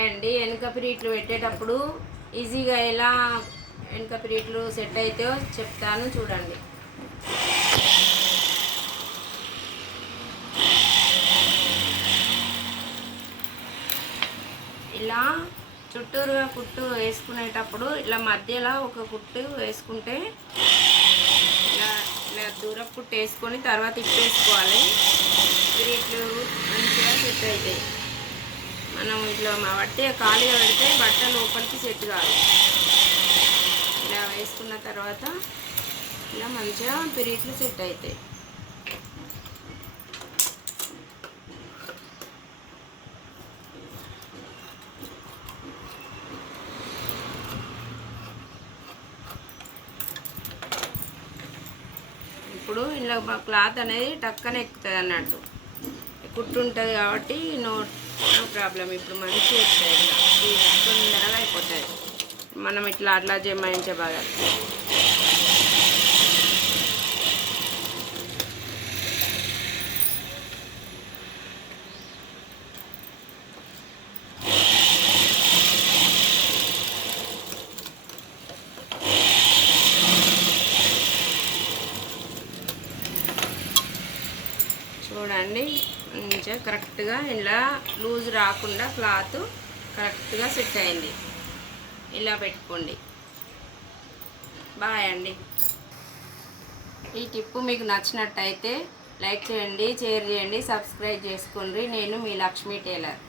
Hi అండి. వెనక పీరీట్లు పెట్టేటప్పుడు ఈజీగా ఎలా వెనక పీరీట్లు సెట్ అవుతాయో చెప్తాను చూడండి. ఇలా చుట్టూరుగా కుట్టు వేసుకునేటప్పుడు ఇలా మధ్యలో ఒక కుట్టు వేసుకుంటే ఇలా ఇలా దూరం కుట్టు వేసుకొని తర్వాత ఇప్పేసుకోవాలి. పీరీట్లు మంచిగా సెట్ అవుతాయి. మనం ఇట్లా వట్టి ఖాళీగా పెడితే బట్ట లోపలికి సెట్ కాదు. ఇలా వేసుకున్న తర్వాత ఇలా మంచిగా పీరీట్లు సెట్ అవుతాయి. ఇప్పుడు ఇలా క్లాత్ అనేది టక్కన ఎక్కుతుంది అన్నట్టు, కుట్టు ఉంటుంది కాబట్టి నో ప్రాబ్లం. ఇప్పుడు మంచిగా ఎక్కుతాయి, ఇలా తొందరగా అయిపోతుంది. మనం ఇట్లా అట్లా జమాయించే బాగా చూడండి. మంచిగా కరెక్ట్గా ఇలా లూజ్ రాకుండా క్లాత్ కరెక్ట్గా సెట్ అయింది. ఇలా పెట్టుకోండి. బాయ్ అండి. ఈ టిప్పు మీకు నచ్చినట్టయితే లైక్ చేయండి, షేర్ చేయండి, సబ్స్క్రైబ్ చేసుకోండి. నేను మీ లక్ష్మీ టైలర్.